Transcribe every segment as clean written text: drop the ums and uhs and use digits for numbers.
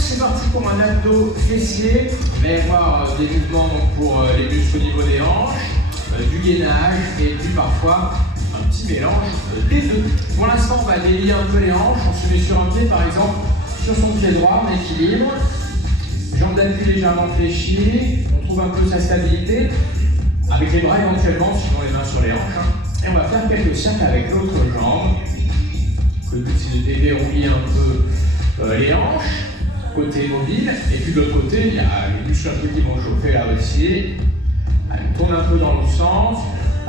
c'est parti pour un abdo fessier. Il va y avoir des mouvements pour les muscles au niveau des hanches, du gainage et puis parfois un petit mélange des deux. Pour l'instant, on va délier un peu les hanches. On se met sur un pied par exemple, sur son pied droit, on équilibre. Jambes d'appui légèrement fléchies. On trouve un peu sa stabilité. Avec les bras éventuellement, sinon les mains sur les hanches. Et on va faire quelques cercles avec l'autre jambe. Le but c'est de déverrouiller un peu les hanches, côté mobile. Et puis de l'autre côté, il y a les muscles un peu qui vont chauffer là aussi. Allez, on tourne un peu dans le sens.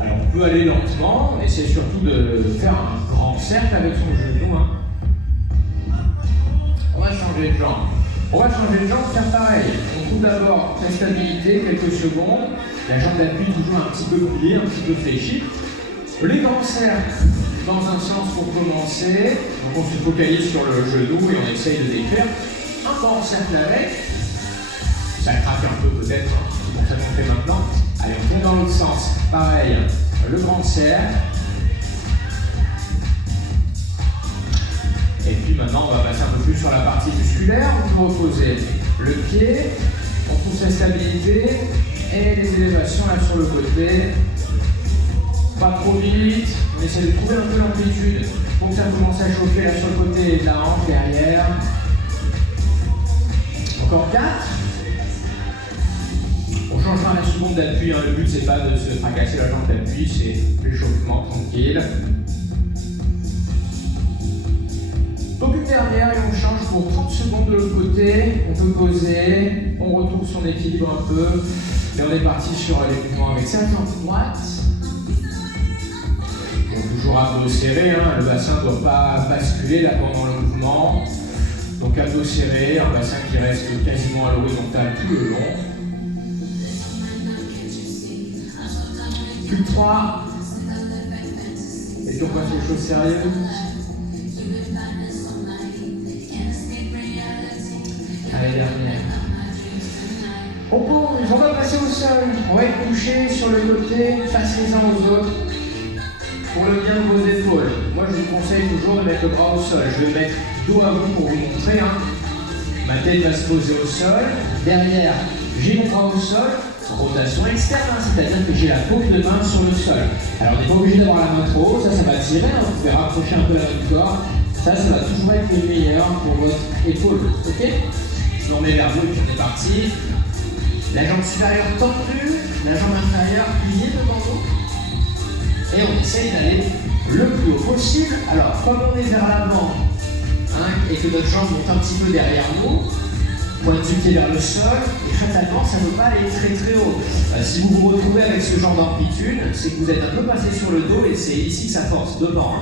Alors on peut aller lentement. On essaie surtout de faire un grand cercle avec son genou. On va changer de jambe. On va changer de jambe, faire pareil. On trouve d'abord la stabilité, quelques secondes. La jambe d'appui toujours un petit peu pliée, un petit peu fléchie. Les grands cercles dans un sens pour commencer. Donc on se focalise sur le genou et on essaye de décrire un grand cercle avec. Ça craque un peu peut-être, c'est pour ça qu'on fait maintenant. Allez, on tourne dans l'autre sens. Pareil, le grand cercle. Et puis maintenant, on va passer un peu plus sur la partie musculaire. On peut reposer le pied, on trouve sa stabilité et les élévations là sur le côté. Pas trop vite, on essaie de trouver un peu l'amplitude pour que ça commence à chauffer là sur le côté de la hanche derrière. Encore 4. On changera la seconde d'appui. Le but c'est pas de se fracasser la jambe d'appui, c'est l'échauffement tranquille. Donc une dernière et on change pour 30 secondes de l'autre côté. On peut poser, on retrouve son équilibre un peu. Et on est parti sur les mouvements avec sa jambe droite. Donc toujours abdos serrés, le bassin ne doit pas basculer là pendant le mouvement. Donc abdos serrés, un bassin qui reste quasiment à l'horizontale tout le long. Plus de 3. Et puis on passe aux choses sérieuses. Allez, dernière. On pose, on va passer au sol. On va être couché sur le côté, face les uns aux autres. Pour le bien de vos épaules. Moi, je vous conseille toujours de mettre le bras au sol. Je vais mettre dos à vous pour vous montrer. Ma tête va se poser au sol. Derrière, j'ai mon bras au sol. Rotation externe, c'est-à-dire que j'ai la paume de main sur le sol. Alors, on n'est pas obligé d'avoir la main trop haut. Ça va tirer. Vous pouvez rapprocher un peu la main du corps. Ça va toujours être le meilleur pour votre épaule. Ok? Je me remets vers vous et puis on est parti. La jambe supérieure tendue, la jambe inférieure pliée devant nous. Et on essaye d'aller le plus haut possible. Alors, comme on est vers l'avant et que notre jambe monte un petit peu derrière nous, pointe du pied vers le sol, et fatalement, ça ne peut pas aller très très haut. Si vous vous retrouvez avec ce genre d'amplitude, c'est que vous êtes un peu passé sur le dos et c'est ici que ça force devant.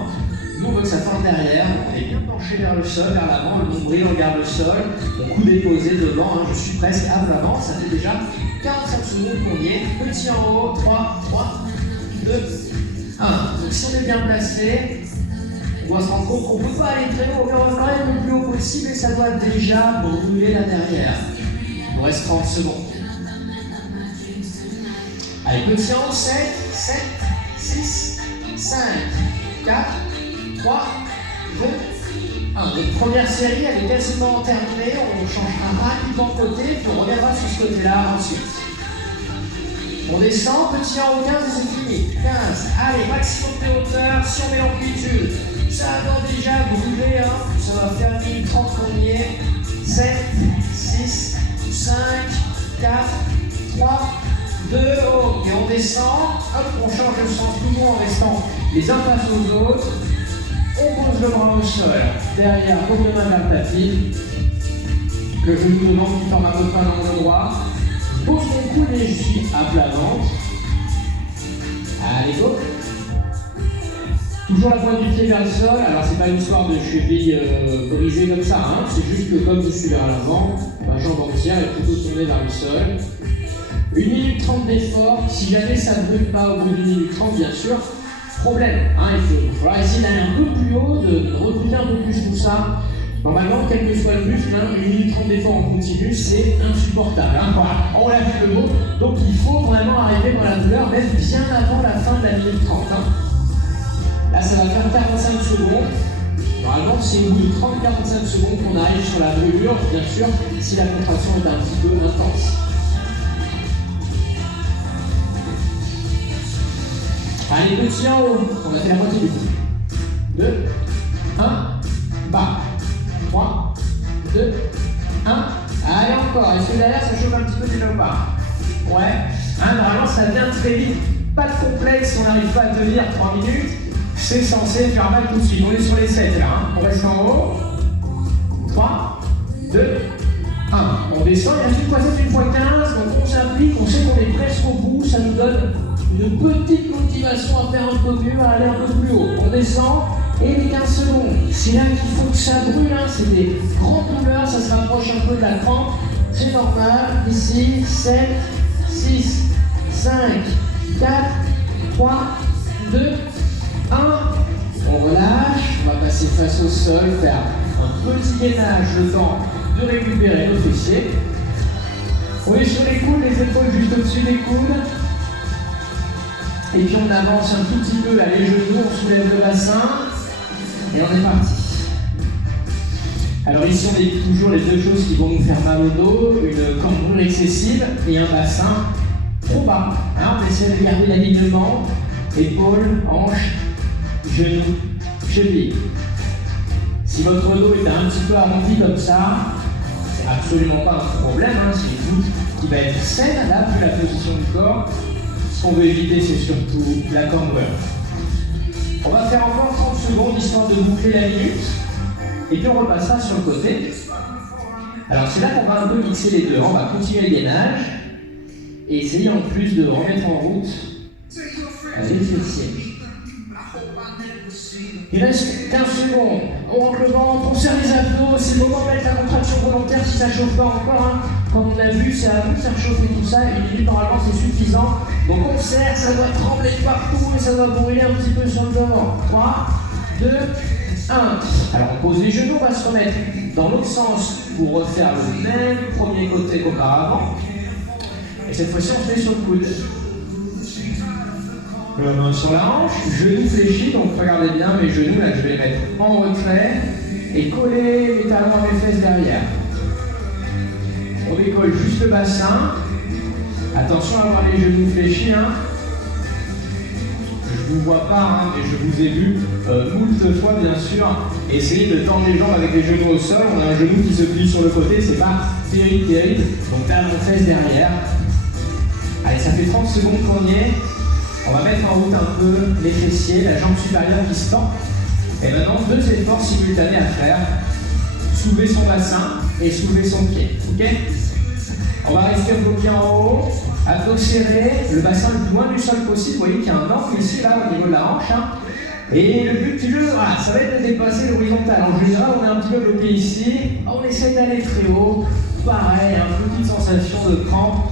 Nous, on veut que ça force derrière. On est bien penché vers le sol, vers l'avant. Le nombril regarde le sol. Mon coude est posé devant. Je suis presque à l'avant. Ça fait déjà 45 secondes qu'on y est. Petit en haut. 3, 2, 1. Donc si on est bien placé, on doit se rendre compte qu'on ne peut pas aller très haut, mais on va quand même le plus haut possible et ça doit déjà brûler là derrière. Il nous reste 30 secondes. Allez, petit en haut. 7, 6, 5, 4, 3, 2, 1. Notre première série, elle est quasiment terminée. On changera rapidement de côté, puis on reviendra sur ce côté-là ensuite. On descend, petit en haut, 15 et c'est fini. 15. Allez, maximum de hauteur, si on met l'amplitude. Ça doit déjà brûler, ça va faire 1 minute 30 qu'on y est. 7, 6, 5, 4, 3, 2, haut. Et on descend, hop, on change de sens toujours en restant les uns face aux autres. On pose le bras au sol, derrière, paume de main vers le tapis. Le genou devant qui forme à peu près l'angle droit. Je pose mon coude et je suis à plat ventre. Allez, go. Toujours la pointe du pied vers le sol. Alors, c'est pas une histoire de cheville brisée comme ça. C'est juste que comme je suis vers l'avant, ma jambe entière est plutôt tournée vers le sol. 1 minute 30 d'effort. Si jamais ça ne brûle pas au bout d'1 minute 30, bien sûr, problème. Il faudra essayer d'aller un peu plus haut, de recruter un peu plus tout ça. Normalement, quel que soit le muscle, 1 minute 30 d'effort en continu, c'est insupportable. Voilà, on l'a vu le mot. Donc il faut vraiment arriver dans la douleur, même bien avant la fin de la minute 30. Là, ça va faire 45 secondes. Normalement, c'est au bout de 30-45 secondes qu'on arrive sur la brûlure, bien sûr, si la contraction est un petit peu intense. Allez, petit en haut, on a fait la moitié du coup. 2, 1, bas. 3, 2, 1. Allez, encore. Est-ce que derrière ça chauffe un petit peu déjà ou pas? Ouais. Normalement, ça vient très vite. Pas de complexe, on n'arrive pas à tenir 3 minutes. C'est censé faire mal tout de suite. On est sur les 7 là. On reste en haut. 3, 2, 1. On descend, il reste une fois 7, une fois 15. Donc on s'implique, on sait qu'on est presque au bout. Ça nous donne une petite motivation à faire un peu mieux, à aller un peu plus haut. On descend et les 15 secondes. C'est là qu'il faut que ça brûle. Hein. C'est des grandes douleurs, ça se rapproche un peu de la crampe. C'est normal. Ici, 7, 6, 5, 4, 3, 2, 1. On relâche, on va passer face au sol, faire un petit gainage, le temps de récupérer nos fessiers. On est sur les coudes, les épaules juste au-dessus des coudes. Et puis on avance un tout petit peu là, les genoux, on soulève le bassin. Et on est parti. Alors ici on évite toujours les deux choses qui vont nous faire mal au dos, une cambrure excessive et un bassin trop bas. Hein, on essaie de garder l'alignement, épaules, hanches, genoux, chevilles. Si votre dos est un petit peu arrondi comme ça, c'est absolument pas un problème, hein, c'est une voûte qui va être saine là, plus la position du corps. Ce qu'on veut éviter, c'est surtout la cambrure. On va faire encore 30 secondes histoire de boucler la minute. Et puis on repassera sur le côté. Alors c'est là qu'on va un peu mixer les deux. On va continuer le gainage et essayer en plus de remettre en route avec les fessiers. Il reste 15 secondes. On rentre le ventre, on serre les abdos. C'est le moment de mettre la contraction volontaire si ça ne chauffe pas encore. Hein. Comme on a vu, c'est à vous de faire chauffer tout ça. Une minute normalement c'est suffisant. Donc on serre, ça doit trembler partout et ça doit brûler un petit peu sur le devant. 3, 2, 1. Alors on pose les genoux, on va se remettre dans l'autre sens pour refaire le même premier côté qu'auparavant. Et cette fois-ci on se met sur le coude. La main sur la hanche, genoux fléchis, donc regardez bien mes genoux là, je vais les mettre en retrait et coller mes talons à mes fesses derrière. On décolle juste le bassin. Attention à avoir les genoux fléchis. Hein. Je ne vous vois pas, hein, mais je vous ai vu moult fois bien sûr. Essayez de tendre les jambes avec les genoux au sol. On a un genou qui se plie sur le côté, c'est pas terrible. Donc talons fesses derrière. Allez, ça fait 30 secondes qu'on y est. On va mettre en route un peu les fessiers, la jambe supérieure qui se tend. Et maintenant, 2 efforts simultanés à faire. Soulever son bassin et soulever son pied. Ok? On va rester bloqué en haut, abdos serrés, le bassin le plus loin du sol possible. Vous voyez qu'il y a un angle ici, là, au niveau de la hanche. Hein. Et le but du jeu, voilà, ça va être de dépasser l'horizontale. En général, on est un petit peu bloqué ici. On essaye d'aller très haut. Pareil, une petite sensation de crampe.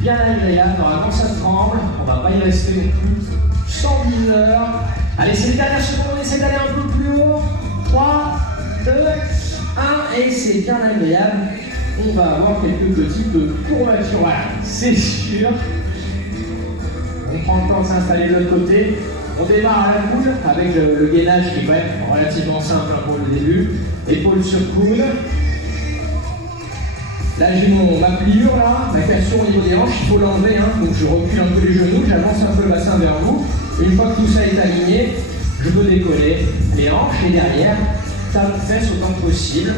Bien agréable, normalement ça tremble, on va pas y rester non plus 110 heures. Allez, c'est les dernières secondes, on essaie d'aller un peu plus haut. 3, 2, 1, et c'est bien agréable. On va avoir quelques petites courbatures, voilà, c'est sûr. On prend le temps de s'installer de l'autre côté. On démarre à la boule avec le gainage qui est quand même relativement simple pour le début. Épaules sur coude. Là j'ai ma pliure là, ma cassure au niveau des hanches, il faut l'enlever, hein. Donc je recule un peu les genoux, j'avance un peu le bassin vers vous. Une fois que tout ça est aligné, je peux décoller les hanches et derrière, talons fesses autant que possible.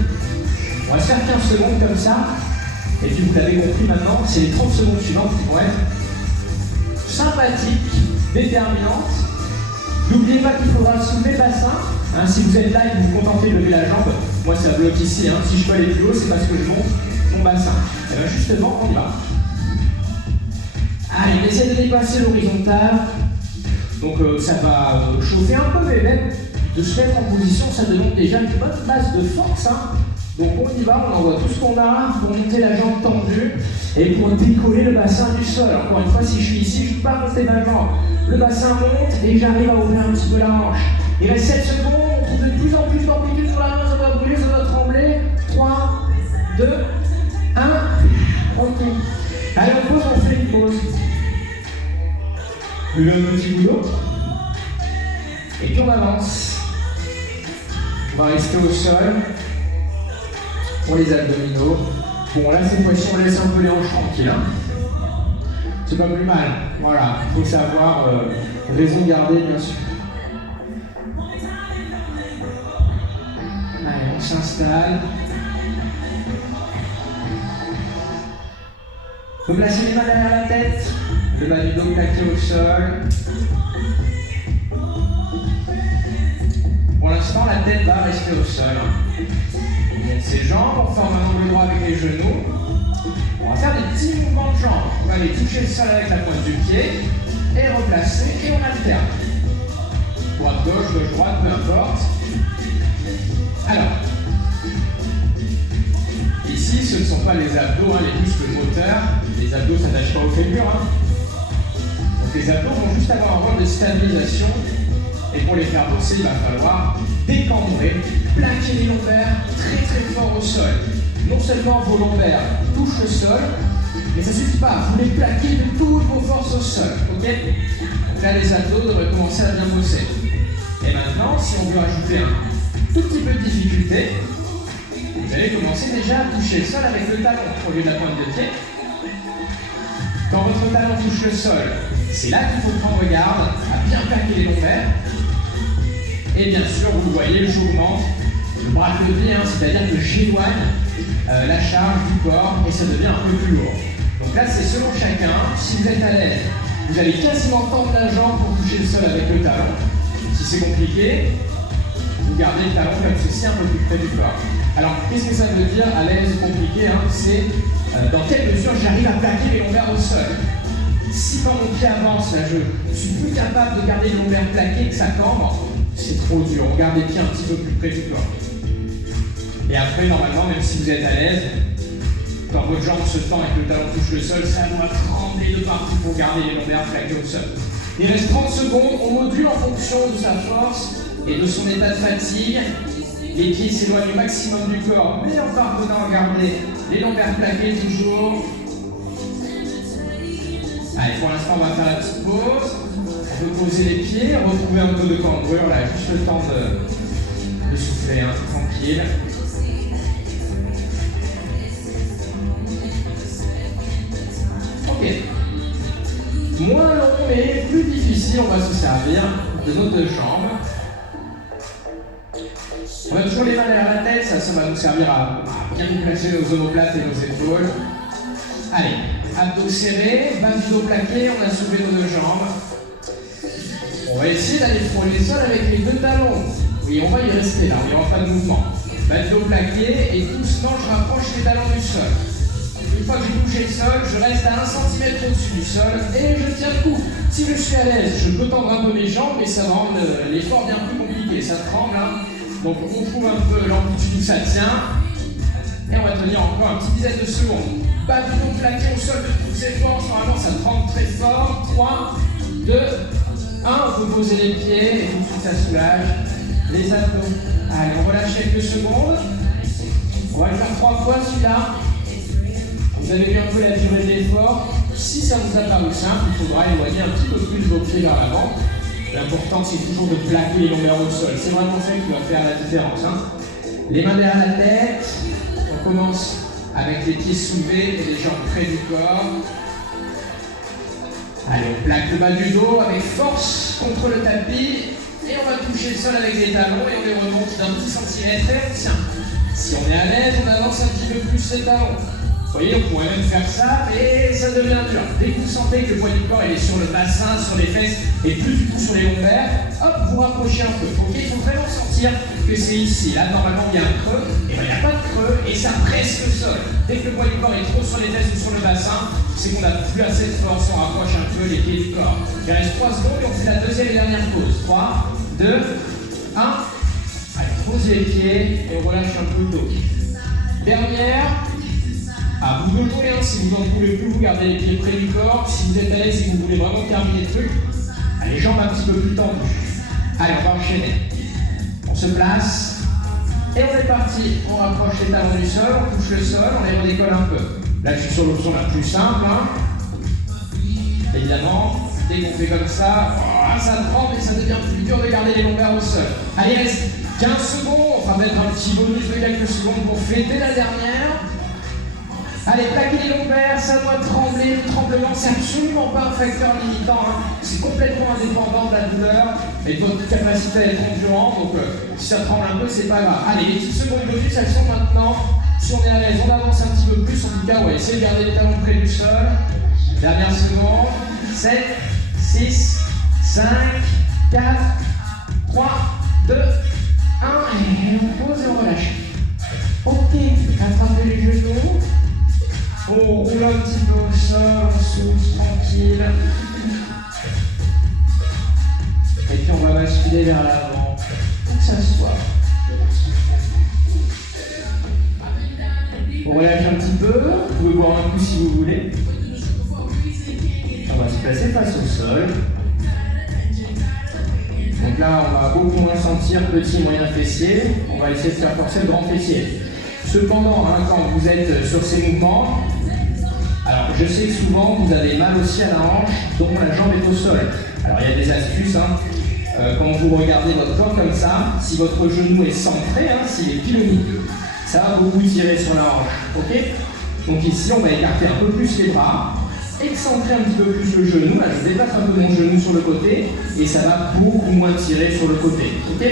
On va se faire 15 secondes comme ça. Et puis vous l'avez compris maintenant, c'est les 30 secondes suivantes qui vont être sympathiques, déterminantes. N'oubliez pas qu'il faudra soulever le bassin. Hein, si vous êtes là et que vous vous contentez de lever la jambe, moi ça bloque ici. Hein. Si je peux aller plus haut, c'est parce que je monte mon bassin. Et bien justement, on y va. Allez, on essaie de dépasser l'horizontale. Donc ça va chauffer un peu, mais même de se mettre en position, ça demande déjà une bonne base de force. Hein. Donc on y va, on envoie tout ce qu'on a pour monter la jambe tendue et pour décoller le bassin du sol. Encore une fois, si je suis ici, je ne peux pas monter ma jambe. Le bassin monte et j'arrive à ouvrir un petit peu la hanche. Il reste 7 secondes, on trouve de plus en plus d'amplitude sur la main, ça doit brûler, ça doit trembler. 3, 2, 1. Ok. Allez, on pose, on fait une pause. Le petit boulot. Et puis on avance. On va rester au sol pour les abdominaux. Bon, là, cette fois-ci, on laisse un peu les hanches tranquilles. Hein. C'est pas plus mal. Voilà, il faut savoir raison garder, bien sûr. Allez, on s'installe. Vous placez les mains derrière la tête, le bas du dos plaqué au sol. Pour l'instant, la tête va rester au sol. On monte ses jambes, on forme un angle droit avec les genoux. On va faire des petits mouvements de jambes. On va aller toucher le sol avec la pointe du pied et replacer et on alterne. Droite-gauche, gauche-droite, peu importe. Alors, ici, ce ne sont pas les abdos, hein, les muscles moteurs. Les abdos ne s'attachent pas au fémur. Hein. Donc les abdos vont juste avoir un rôle de stabilisation. Et pour les faire bosser, il va falloir décambrer, plaquer les lombaires très très fort au sol. Non seulement vos lombaires touchent le sol, mais ça ne suffit pas. Vous les plaquez de toutes vos forces au sol. Ok? Là, les abdos devraient commencer à bien bosser. Et maintenant, si on veut ajouter un tout petit peu de difficulté, vous allez commencer déjà à toucher le sol avec le talon au lieu de la pointe de pied. Quand votre talon touche le sol, c'est là qu'il faut prendre garde à bien plaquer les lombaires. Et bien sûr, vous le voyez, j'augmente le bras levé, hein, c'est-à-dire que j'éloigne la charge du corps et ça devient un peu plus lourd. Donc là, c'est selon chacun. Si vous êtes à l'aise, vous allez quasiment tendre la jambe pour toucher le sol avec le talon. Si c'est compliqué, vous gardez le talon comme ceci un peu plus près du corps. Alors, qu'est-ce que ça veut dire à l'aise compliqué, hein, c'est dans quelle mesure j'arrive à plaquer les lombaires au sol. Si quand mon pied avance, là, je suis plus capable de garder les lombaires plaqués, que ça cambre, c'est trop dur. On garde les pieds un petit peu plus près du corps. Et après, normalement, même si vous êtes à l'aise, quand votre jambe se tend et que le talon touche le sol, ça doit trembler de partout pour garder les lombaires plaqués au sol. Il reste 30 secondes, on module en fonction de sa force et de son état de fatigue. Les pieds s'éloignent au maximum du corps, mais en parvenant à garder les lombaires plaqués toujours. Allez, pour l'instant, on va faire la petite pause. On peut poser les pieds, retrouver un peu de cambrure, là, juste le temps de souffler, hein, tranquille. Ok. Moins long, mais plus difficile, on va se servir de nos deux jambes. On a toujours les mains derrière la tête, ça va nous servir à bien nous placer nos omoplates et nos épaules. Allez, abdos serrés, bas du dos plaqué, on a soulevé nos deux jambes. On va essayer d'aller frôler le sol avec les deux talons. Oui, on va y rester là, il n'y aura pas de mouvement. Bas du dos plaqué et doucement je rapproche les talons du sol. Une fois que j'ai touché le sol, je reste à 1 cm au-dessus du sol et je tiens le coup. Si je suis à l'aise, je peux tendre un peu mes jambes, mais ça va rendre l'effort bien plus compliqué. Ça tremble, hein. Donc on trouve un peu l'amplitude où ça tient. Et on va tenir encore une petite dizaine de secondes. Bas du dos plaqué au sol de toutes ses forces. Normalement, ça tremble très fort. 3, 2, 1. On peut poser les pieds et tout de suite ça soulage les abdos. Allez, on relâche quelques secondes. On va le faire 3 fois celui-là. Vous avez vu un peu la durée de l'effort. Si ça vous a paru simple, il faudra éloigner un petit peu plus vos pieds vers l'avant. L'important, c'est toujours de plaquer les lombaires au sol. C'est vraiment ça qui va faire la différence. Hein. Les mains derrière la tête. On commence avec les pieds soulevés et les jambes près du corps. Allez, on plaque le bas du dos avec force contre le tapis. Et on va toucher le sol avec les talons et on les remonte d'un petit centimètre et on tient. Si on est à l'aise, on avance un petit peu plus les talons. Vous voyez, on pourrait même faire ça, mais ça devient dur. Dès que vous sentez que le poids du corps il est sur le bassin, sur les fesses, et plus du tout sur les lombaires, hop, vous rapprochez un peu. Ok, il faut vraiment sentir que c'est ici. Là, normalement, il y a un creux, et bien il n'y a pas de creux, et ça presse le sol. Dès que le poids du corps est trop sur les fesses ou sur le bassin, c'est qu'on n'a plus assez de force, on rapproche un peu les pieds du corps. Il reste 3 secondes et on fait la deuxième et dernière pause. 3, 2, 1. Allez, pose les pieds et on relâche un peu le dos. Dernière. À vous de jouer, hein, si vous n'en pouvez plus, vous gardez les pieds près du corps. Si vous êtes à l'aise et que vous voulez vraiment terminer le truc, les jambes un petit peu plus tendues. Allez, on va enchaîner. On se place et on est parti. On rapproche les talons du sol, on touche le sol, on les redécolle un peu. Là, je suis sur l'option la plus simple. Hein. Évidemment, dès qu'on fait comme ça, ça tremble et ça devient plus dur de garder les lombaires au sol. Allez, reste 15 secondes. On va mettre un petit bonus de quelques secondes pour fêter la dernière. Allez, plaquez les lombaires, ça doit trembler. Le tremblement, c'est absolument pas un facteur limitant. Hein. C'est complètement indépendant de la douleur et de votre capacité à être endurant. Donc, si ça tremble un peu, c'est pas grave. Allez, les petites secondes bonus, elles sont maintenant. Si on est à l'aise, on avance un petit peu plus. En tout cas, ouais, essayez de garder le talon près du sol. Dernière seconde. 7, 6, 5, 4, 3, 2, 1. Et on pose et on relâche. Ok, attrapez les genoux. On roule un petit peu au sol, on souffle tranquille. Et puis on va basculer vers l'avant pour que ça soit. On relâche un petit peu, vous pouvez boire un coup si vous voulez. On va se placer face au sol. Donc là, on va beaucoup moins sentir petit moyen fessier. On va essayer de faire forcer le grand fessier. Cependant, hein, quand vous êtes sur ces mouvements, alors je sais que souvent vous avez mal aussi à la hanche, dont la jambe est au sol. Alors il y a des astuces, hein. Quand vous regardez votre corps comme ça, si votre genou est centré, hein, s'il est pile au milieu, ça va beaucoup tirer sur la hanche. Ok? Donc ici on va écarter un peu plus les bras, excentrer un petit peu plus le genou. Là je déplace un peu mon genou sur le côté et ça va beaucoup moins tirer sur le côté. Ok?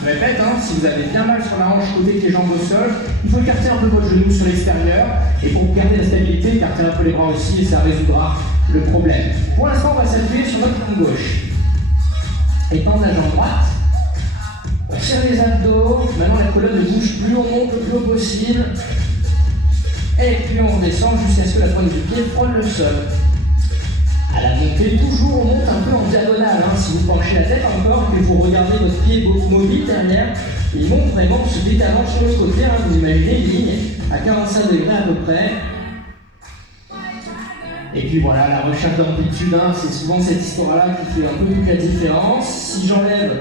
Je répète, hein, si vous avez bien mal sur la hanche côté avec les jambes au sol, il faut écarter un peu votre genou sur l'extérieur. Et pour garder la stabilité, écarter un peu les bras aussi et ça résoudra le problème. Pour l'instant, on va s'appuyer sur notre jambe gauche. Étendre la jambe droite. On serre les abdos. Maintenant, la colonne ne bouge plus. On monte le plus haut possible. Et puis on redescend jusqu'à ce que la pointe du pied frôle le sol. À la montée, toujours on monte un peu en diagonale. Hein. Si vous penchez la tête encore, que vous regardez votre pied mobile derrière, il monte vraiment se décalant sur le côté. Hein. Vous imaginez une ligne à 45 degrés à peu près. Et puis voilà, la recherche d'amplitude, hein, c'est souvent cette histoire-là qui fait un peu toute la différence. Si j'enlève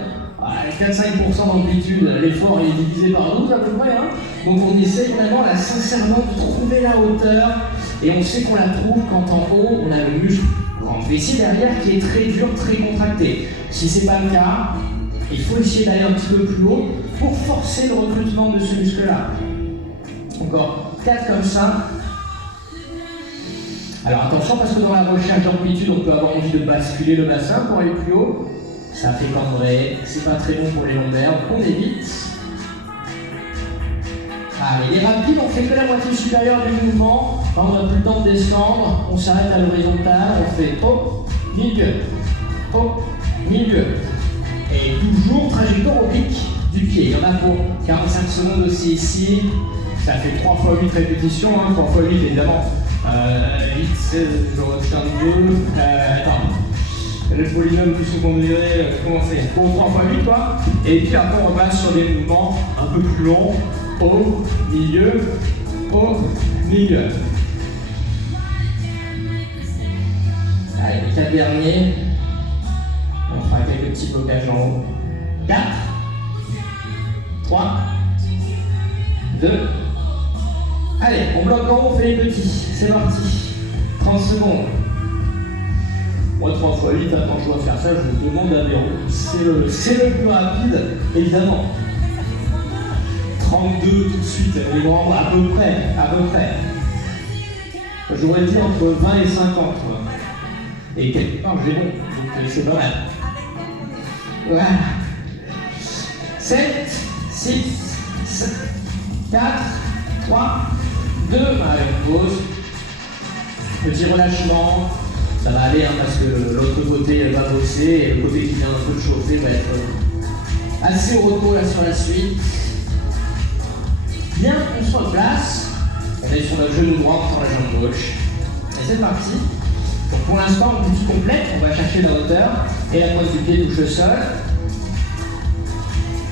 4-5% d'amplitude, l'effort est divisé par 12 à peu près. Hein. Donc on essaie vraiment là, sincèrement de trouver la hauteur. Et on sait qu'on la trouve quand en haut, on a le muscle grand fessier derrière qui est très dur, très contracté. Si ce n'est pas le cas, il faut essayer d'aller un petit peu plus haut pour forcer le recrutement de ce muscle-là. Encore 4 comme ça. Alors attention parce que dans la recherche d'amplitude, on peut avoir envie de basculer le bassin pour aller plus haut. Ça fait cambrer, c'est pas très bon pour les lombaires, on évite. Allez, les rapides, on fait que la moitié supérieure du mouvement. Quand on n'a plus le temps de descendre, on s'arrête à l'horizontale, on fait haut, milieu, et toujours trajectoire oblique du pied. Il y en a pour 45 secondes aussi ici. Ça fait 3 x 8 répétitions, hein, 3 x 8 évidemment. 8, 16, je retiens 2. Attends. Le polynôme du second degré, comment c'est? Pour 3 x 8 quoi. Et puis après on repasse sur des mouvements un peu plus longs. Au milieu. Allez, les 4 derniers. On fera quelques petits blocages en haut. 4, 3, 2. Allez, on bloque en haut, on fait les petits. C'est parti. 30 secondes. Moi, 3 x 8, attends, je dois faire ça, je vous demande à 0. C'est le plus rapide, évidemment. 32 tout de suite, les grands bras, à peu près. J'aurais dit entre 20 et 50. Quoi. Et quelque part, j'ai bon, donc c'est pas mal. Voilà. 7, 6, 5, 4, 3, 2, avec pause. Petit relâchement. Ça va aller hein, parce que l'autre côté elle va bosser et le côté qui vient un peu de chauffer va être assez au repos là sur la suite. Bien, on se replace. On est sur notre genou droit, sur la jambe gauche. Et c'est parti. Donc pour l'instant, on petit complète, on va chercher la hauteur et la pointe du pied touche le sol.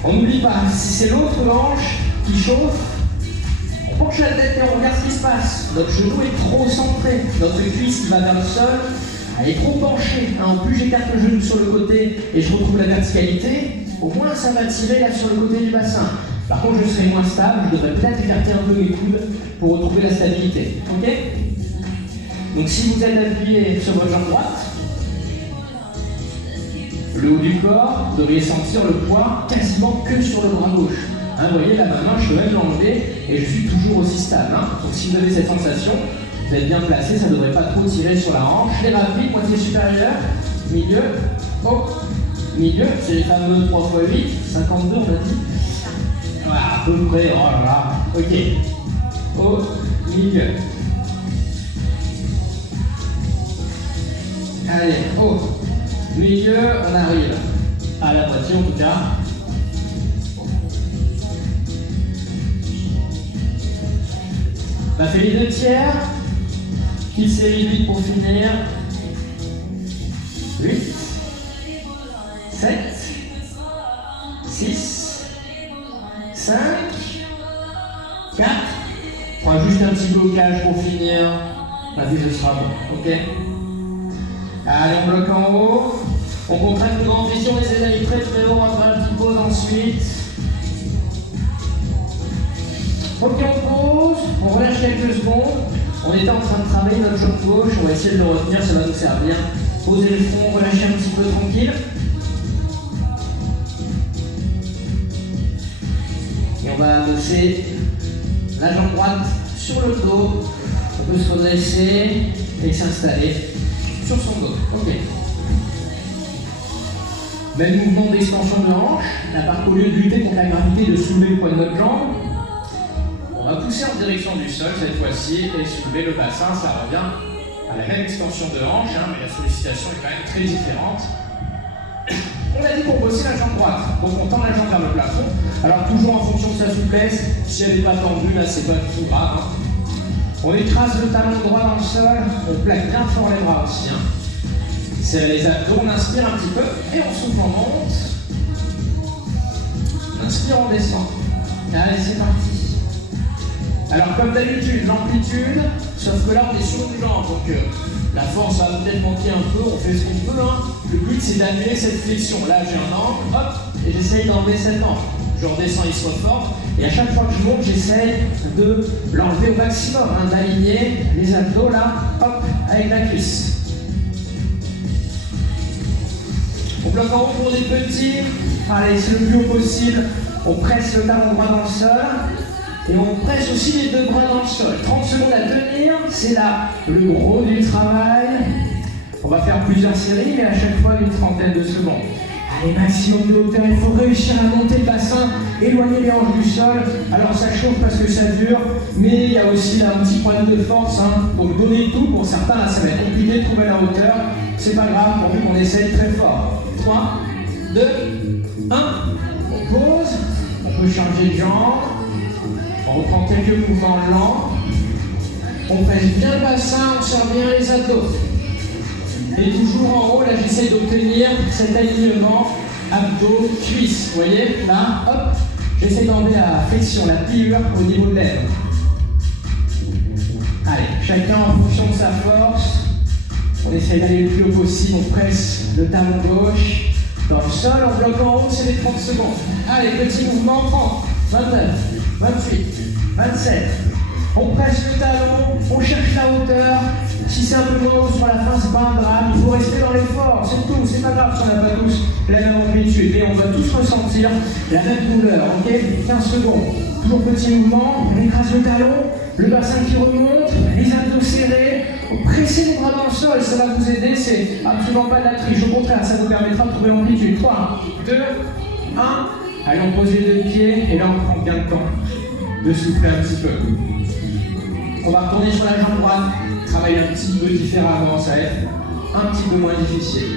On n'oublie pas, si c'est l'autre hanche qui chauffe, on penche la tête et on regarde ce qui se passe. Notre genou est trop centré, notre cuisse qui va vers le sol, elle est trop penchée. Hein, plus j'écarte le genou sur le côté et je retrouve la verticalité, au moins ça va tirer là sur le côté du bassin. Par contre, je serai moins stable, je devrais peut-être écarter un peu mes coudes pour retrouver la stabilité. Ok? Donc si vous êtes appuyé sur votre jambe droite, le haut du corps, vous devriez sentir le poids quasiment que sur le bras gauche. Hein, vous voyez, là maintenant, je peux même l'enlever et je suis toujours aussi stable. Hein. Donc si vous avez cette sensation, vous êtes bien placé, ça ne devrait pas trop tirer sur la hanche. Les rapides, moitié supérieure, milieu, haut, milieu, c'est les fameux 3 x 8, 52 on a dit. Voilà, à peu près, oh là là, ok. Haut, milieu. Allez, haut, milieu, on arrive à la moitié en tout cas. On a fait les 2 tiers. Petite série 8 pour finir. 8, 7, 6, 5, 4. On fera juste un petit blocage pour finir. La vie, ce sera bon, ok? Allez, on bloque en haut. On contracte le grand flexion, on essaie d'aller très très haut. On va faire une petite pause ensuite. Ok, on pose, on relâche quelques secondes. On était en train de travailler notre jambe gauche, on va essayer de le retenir, ça va nous servir. Posez le front, relâchez un petit peu tranquille. Et on va bosser la jambe droite sur le dos. On peut se redresser et s'installer sur son dos. Ok. Même mouvement d'extension de hanche. Là, par au lieu de lutter contre la gravité, de soulever le poids de notre jambe, on va pousser en direction du sol cette fois-ci et soulever le bassin, ça revient à la même extension de hanche, hein, mais la sollicitation est quand même très différente. On a dit pour bosser la jambe droite, donc on tend la jambe vers le plafond. Alors toujours en fonction de sa souplesse, si elle n'est pas tendue, là c'est pas tout grave. Hein. On écrase le talon droit dans le sol, on plaque bien fort les bras aussi. Hein. C'est les abdos, on inspire un petit peu et on souffle, on monte. On inspire, on descend. Allez, c'est parti. Alors comme d'habitude, l'amplitude, sauf que là on est sur une jambe, donc la force va peut-être manquer un peu, on fait ce qu'on peut. Hein. Le but c'est d'annuler cette flexion. Là j'ai un angle, hop, et j'essaye d'enlever cet angle. Je redescends, il se reforme, et à chaque fois que je monte, j'essaye de l'enlever au maximum, hein, d'aligner les abdos là, hop, avec la cuisse. On bloque en haut pour des petits, allez, c'est le plus haut possible, on presse le talon droit dans le sol. Et on presse aussi les 2 bras dans le sol. 30 secondes à tenir, c'est là le gros du travail. On va faire plusieurs séries, mais à chaque fois d'une trentaine de secondes. Allez, maximum de hauteur, il faut réussir à monter le bassin, éloigner les hanches du sol. Alors ça chauffe parce que ça dure, mais il y a aussi là, un petit problème de force. Hein. Donc donnez tout, pour certains, là, ça va être compliqué de trouver la hauteur. C'est pas grave, pourvu qu'on essaye très fort. 3, 2, 1, on pose, on peut changer de jambe. On reprend quelques mouvements lents. On presse bien le bassin, on serre bien les abdos. Et toujours en haut, là j'essaie d'obtenir cet alignement abdos-cuisses. Vous voyez, là, hop, j'essaie d'enlever la flexion, la pliure au niveau de l'aine. Allez, chacun en fonction de sa force. On essaie d'aller le plus haut possible, on presse le talon gauche dans le sol, on bloque en haut, c'est les 30 secondes. Allez, petit mouvement, 30, 29. 28, 27, on presse le talon, on cherche la hauteur. Si c'est un peu long sur la fin, c'est pas un drame, il faut rester dans l'effort, c'est tout, c'est pas grave si on n'a pas tous la même amplitude, mais on va tous ressentir la même douleur, ok? 15 secondes, toujours petit mouvement, on écrase le talon, le bassin qui remonte, les abdos serrés, pressez les bras dans le sol, ça va vous aider, c'est absolument pas de la triche, au contraire, ça vous permettra de trouver l'amplitude. 3, 2, 1, allez, on pose les 2 pieds, et là on prend bien le temps de souffler un petit peu. On va retourner sur la jambe droite, travailler un petit peu différemment, ça va être un petit peu moins difficile.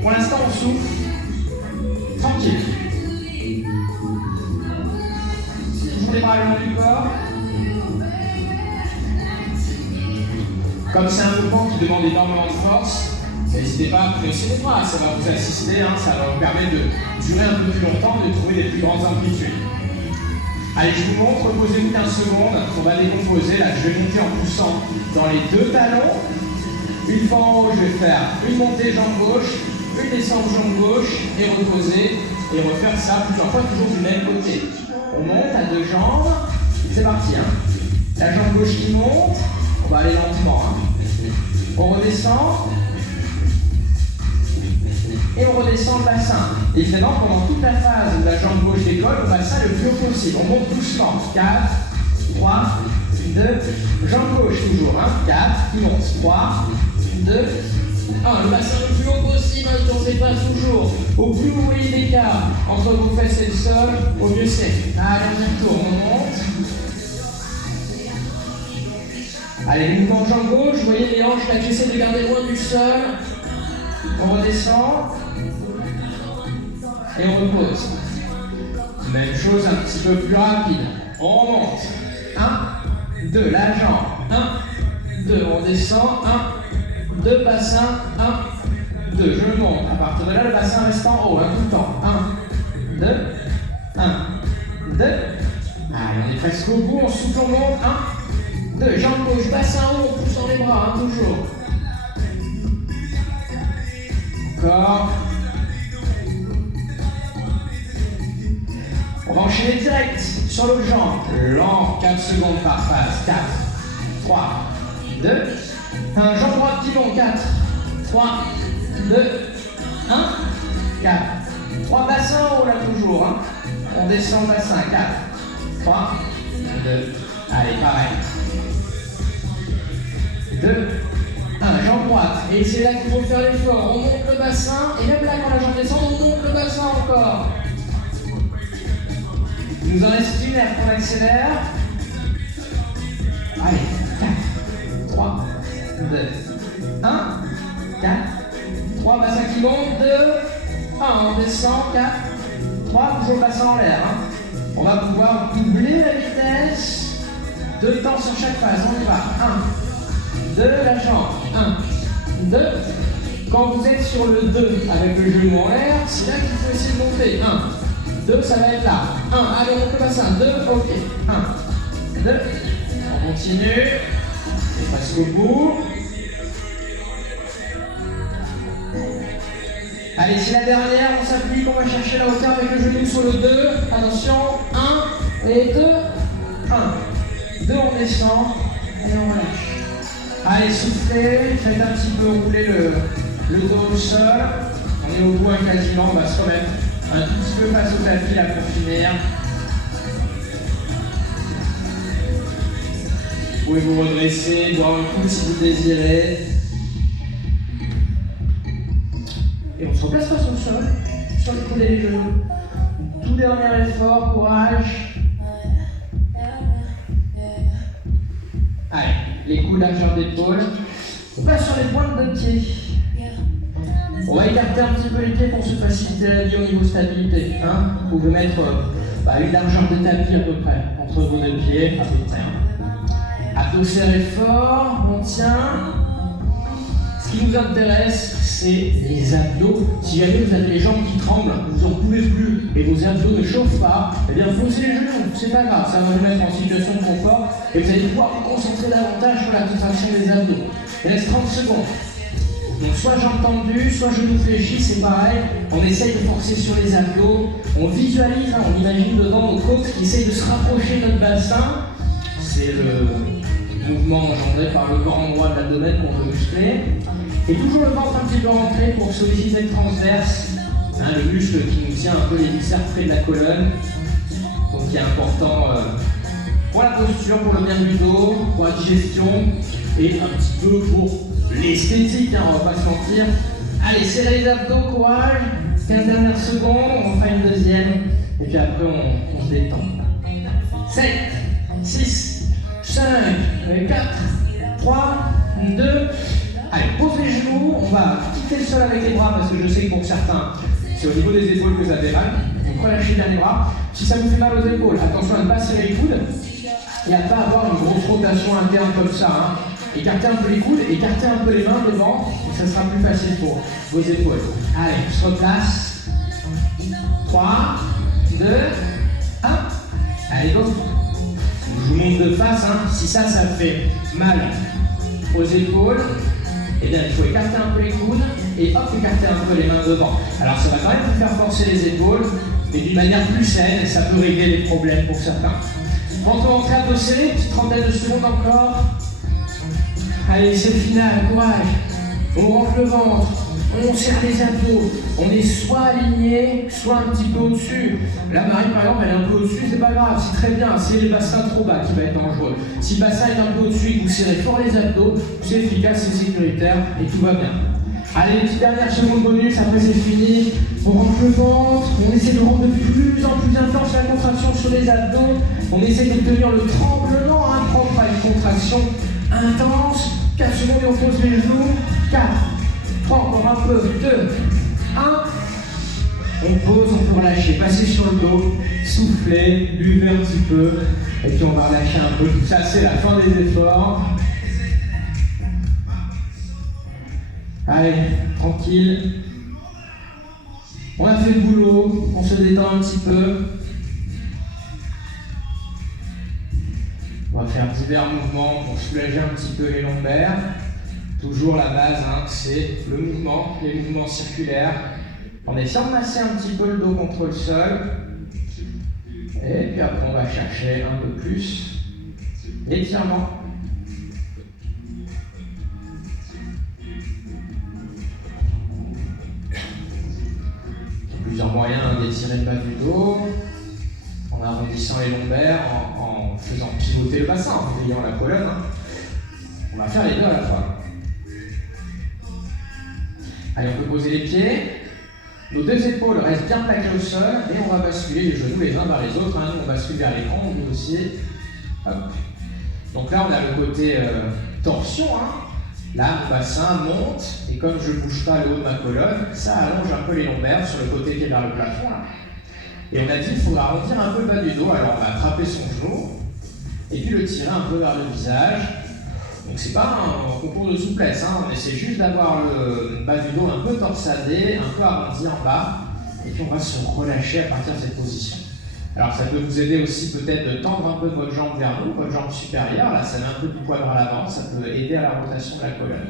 Pour l'instant, on souffle tranquille. Toujours les bras le long du corps. Comme c'est un mouvement qui demande énormément de force, n'hésitez pas à presser les bras, ça va vous assister, hein, ça va vous permettre de durer un peu plus longtemps, de trouver des plus grandes amplitudes. Allez, je vous montre, reposez-vous 15 secondes, on va décomposer, là je vais monter en poussant dans les 2 talons. Une fois en haut, je vais faire une montée jambe gauche, une descente jambe gauche, et reposer, et refaire ça plusieurs fois, toujours du même côté. On monte à 2 jambes, c'est parti. Hein. La jambe gauche qui monte, on va aller lentement. Hein. On redescend. et on redescend le bassin. Évidemment, pendant toute la phase où la jambe gauche décolle, on va ça le plus haut possible. On monte doucement. 4, 3, 2, jambe gauche toujours. 4, qui monte. 3, 2, 1. Le bassin le plus haut possible, ne tournez pas toujours. Au plus vous voyez l'écart entre vos fesses et le sol, au mieux c'est. Allez, on retourne, on monte. Allez, mouvement jambe gauche, vous voyez les hanches là, j'essaie de garder loin du sol. On redescend. Et on repose. Même chose, un petit peu plus rapide. On monte. 1, 2, la jambe. 1, 2, on descend. 1, 2, bassin. 1, 2, je monte. À partir de là, le bassin reste en haut, tout le temps. 1, 2, 1, 2. Allez, on est presque au bout, on souffle, on monte. 1, 2, jambe gauche, bassin haut, on pousse dans les bras, toujours. Encore. On va enchaîner direct sur l'autre jambe. Lent, 4 secondes par phase. 4, 3, 2, 1. Jambe droite qui monte. 4, 3, 2, 1, 4. 3 bassins en haut là toujours. On descend le bassin. 4, 3, 2. Allez, pareil. 2, 1. Jambe droite. Et c'est là qu'il faut faire l'effort. On monte le bassin. Et même là, quand la jambe descend, on monte le bassin encore. Il nous en reste une, après on accélère. Allez, 4, 3, 2, 1, 4, 3, bassin qui monte, 2, 1, on descend, 4, 3, toujours bassin en l'air. On va pouvoir doubler la vitesse, 2 temps sur chaque phase, on y va. 1, 2, la jambe, 1, 2. Quand vous êtes sur le 2 avec le genou en l'air, c'est là qu'il faut essayer de monter. 1, 2, ça va être là. 1, allez, on monte le bassin. 2, ok. 1, 2. On continue. Et presque au bout. Allez, c'est la dernière. On s'appuie, on va chercher la hauteur avec le genou sur le 2. Attention. 1 et 2. 1. 2, on descend. Et on relâche. Allez, soufflez. Faites un petit peu rouler le dos au sol. On est au bout quasiment. On va se remettre un tout petit peu face au tapis là pour finir. Vous pouvez vous redresser, boire un coup si vous désirez. Et on se replacera sur le sol, sur les coudes et les genoux. Tout dernier effort, courage. Allez, les coudes largeur d'épaule. On passe sur les pointes de pied. On va écarter un petit peu les pieds pour se faciliter la vie au niveau stabilité. Vous pouvez mettre une largeur de tapis à peu près, entre vos deux pieds, à peu près. Abdos serrés fort, on tient. Ce qui nous intéresse, c'est les abdos. Si jamais vous avez les jambes qui tremblent, vous n'en pouvez plus et vos abdos ne chauffent pas, eh bien posez les genoux, c'est pas grave, ça va vous mettre en situation de confort et vous allez pouvoir vous concentrer davantage sur la contraction des abdos. Il reste 30 secondes. Donc soit jambes tendues, soit genoux fléchis, c'est pareil. On essaye de forcer sur les abdos. On visualise, on imagine devant nos côtes qui essayent de se rapprocher de notre bassin. C'est le mouvement engendré par le corps droit de l'abdomen qu'on veut muscler. Et toujours le ventre un petit peu rentré pour solliciter le transverse. Le muscle qui nous tient un peu les viscères près de la colonne. Donc qui est important pour la posture, pour le bien du dos, pour la digestion et un petit peu pour l'esthétique, on va pas se mentir. Allez, serrez les abdos, courage. 15 dernières secondes, on fera une deuxième. Et puis après, on se détend. 7, 6, 5, 4, 3, 2. Allez, pose les genoux. On va quitter le sol avec les bras parce que je sais que pour certains, c'est au niveau des épaules que ça fait mal. Donc relâchez bien les bras. Si ça vous fait mal aux épaules, attention à ne pas serrer les coudes et à ne pas avoir une grosse rotation interne comme ça. Écartez un peu les coudes, écartez un peu les mains devant, et ça sera plus facile pour vos épaules. Allez, on se replace. 3, 2, 1. Allez, go. Je vous montre de face, si ça fait mal aux épaules, eh bien il faut écarter un peu les coudes et hop, écarter un peu les mains devant. Alors ça va quand même vous faire forcer les épaules, mais d'une manière plus saine, et ça peut régler les problèmes pour certains. Rentrez en train de serrer, petite trentaine de secondes encore. Allez, c'est le final, courage. On rentre le ventre, on serre les abdos, on est soit aligné, soit un petit peu au-dessus. La Marine par exemple, elle est un peu au-dessus, c'est pas grave, c'est très bien, c'est le bassin trop bas qui va être dangereux. Si le bassin est un peu au-dessus et que vous serrez fort les abdos, c'est efficace, c'est sécuritaire et tout va bien. Allez, une petite dernière seconde bonus, après c'est fini. On rentre le ventre, on essaie de rendre de plus en plus intense la contraction sur les abdos. On essaie d'obtenir le tremblement propre à une contraction intense. 4 secondes et on pose les genoux. 4, 3, encore un peu, 2, 1. On pose, on peut relâcher, passer sur le dos, souffler, buvez un petit peu. Et puis on va relâcher un peu. Tout ça, c'est la fin des efforts. Allez, tranquille. On a fait le boulot, on se détend un petit peu. On va faire divers mouvements pour soulager un petit peu les lombaires. Toujours la base, hein, c'est le mouvement, les mouvements circulaires. On essaie de masser un petit peu le dos contre le sol. Et puis après, on va chercher un peu plus l'étirement. Plusieurs moyens d'étirer le bas du dos, en arrondissant les lombaires, en faisant pivoter le bassin, en pliant la colonne. Hein. On va faire les deux à la fois. Allez, on peut poser les pieds. Nos deux épaules restent bien plaquées au sol et on va basculer les genoux les uns vers les autres. Hein. Nous, on bascule vers l'écran, nous aussi. Hop. Donc là, on a le côté torsion. Hein. Là, mon bassin monte, et comme je ne bouge pas le haut de ma colonne, ça allonge un peu les lombaires sur le côté qui est vers le plafond. Là. Et on a dit qu'il faudra arrondir un peu le bas du dos, alors on va attraper son genou, et puis le tirer un peu vers le visage. Donc c'est pas un concours de souplesse, hein. On essaie juste d'avoir le bas du dos un peu torsadé, un peu arrondi en bas, et puis on va se relâcher à partir de cette position. Alors ça peut vous aider aussi peut-être de tendre un peu votre jambe vers nous, votre jambe supérieure, là ça met un peu du poids vers l'avant, ça peut aider à la rotation de la colonne.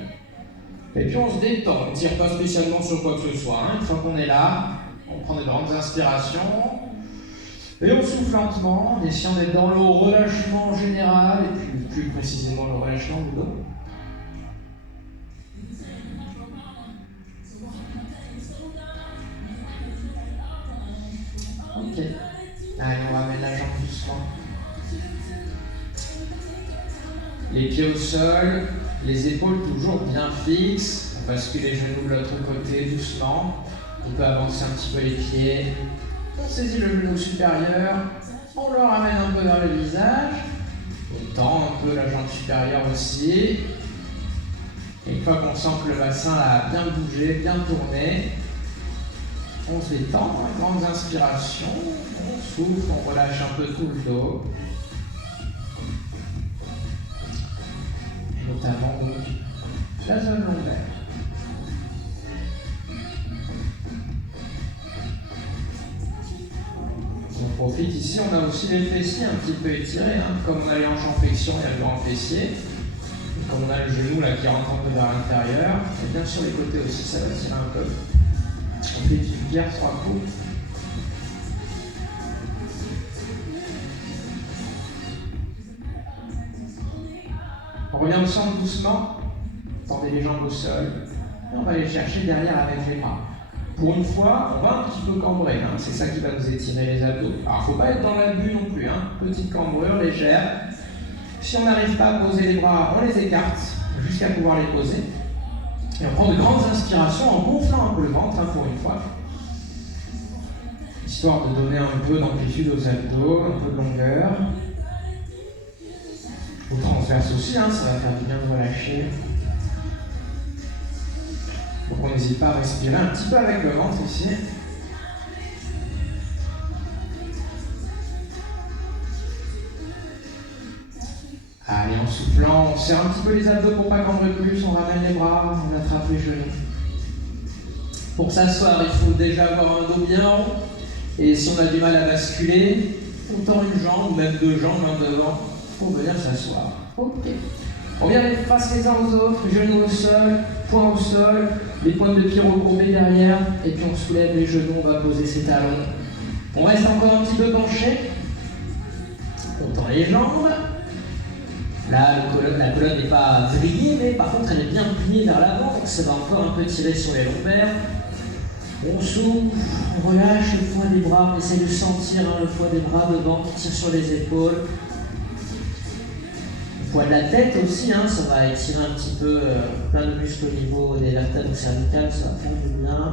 Et puis on se détend, on ne tire pas spécialement sur quoi que ce soit, hein. Une fois qu'on est là, on prend de grandes inspirations, et on souffle lentement, en essayant d'être dans le relâchement général, et puis plus précisément le relâchement du dos. Ok. Allez, on ramène la jambe doucement. Les pieds au sol, les épaules toujours bien fixes. On bascule les genoux de l'autre côté doucement. On peut avancer un petit peu les pieds. On saisit le genou supérieur. On le ramène un peu vers le visage. On tend un peu la jambe supérieure aussi. Et une fois qu'on sent que le bassin a bien bougé, bien tourné, on se détend, grandes inspirations, on souffle, on relâche un peu tout le dos. Notamment donc la zone lombaire. On profite ici, on a aussi les fessiers un petit peu étirés, hein. Comme on a les hanches en flexion, il y a le grand fessier. Et comme on a le genou là qui rentre un peu vers l'intérieur, et bien sur les côtés aussi, ça va tirer un peu. On fait une pierre 3 coups. On revient au centre doucement, tendez les jambes au sol, et on va aller chercher derrière avec les bras. Pour une fois, on va un petit peu cambrer, hein. C'est ça qui va nous étirer les abdos. Alors, il ne faut pas être dans l'abus non plus, hein. Petite cambrure légère. Si on n'arrive pas à poser les bras, on les écarte jusqu'à pouvoir les poser. Et on prend de grandes inspirations en gonflant un peu le ventre, hein, pour une fois. Histoire de donner un peu d'amplitude aux abdos, un peu de longueur. Au transverse aussi, hein, ça va faire du bien de relâcher. Donc on n'hésite pas à respirer un petit peu avec le ventre ici. Allez, en soufflant, on serre un petit peu les abdos pour pas cambrer plus, on ramène les bras, on attrape les genoux. Pour s'asseoir, il faut déjà avoir un dos bien rond. Et si on a du mal à basculer, on tend une jambe, ou même deux jambes, main devant, pour venir s'asseoir. Ok. On vient les face les uns aux autres, genoux au sol, poings au sol, les pointes de pied recourbées derrière, et puis on soulève les genoux, on va poser ses talons. On reste encore un petit peu penché. On tend les jambes. Là, la colonne n'est pas vrillée, mais par contre, elle est bien pliée vers l'avant, donc ça va encore un peu tirer sur les lombaires. On s'ouvre, on relâche le poids des bras, on essaie de sentir le poids des bras devant qui tire sur les épaules. Le poids de la tête aussi, ça va étirer un petit peu plein de muscles au niveau des vertèbres cervicales, ça va faire du bien.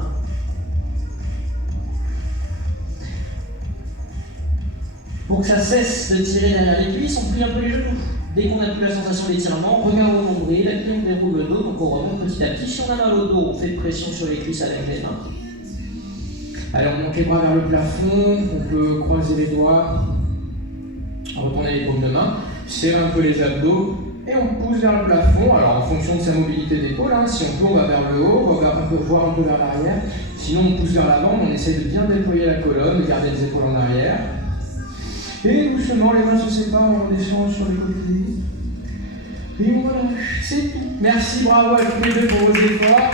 Pour que ça cesse de tirer derrière les cuisses, on plie un peu les genoux. Dès qu'on n'a plus la sensation d'étirement, on regarde au nombril, et puis on déroule le dos, donc on remonte petit à petit. Si on a mal au dos, on fait de pression sur les cuisses avec les mains. Allez, on monte les bras vers le plafond, on peut croiser les doigts, retourner les paumes de main, serrer un peu les abdos, et on pousse vers le plafond. Alors en fonction de sa mobilité d'épaule, si on peut, on va vers le haut, on va voir un peu vers l'arrière. Sinon, on pousse vers l'avant, on essaie de bien déployer la colonne, de garder les épaules en arrière. Et doucement, les mains se séparent, on redescend sur les côtés. Et on relâche, c'est tout. Merci, bravo à tous les deux pour vos efforts.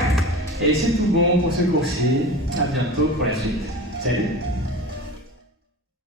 Et c'est tout bon pour ce cours-ci. À bientôt pour la suite. Salut!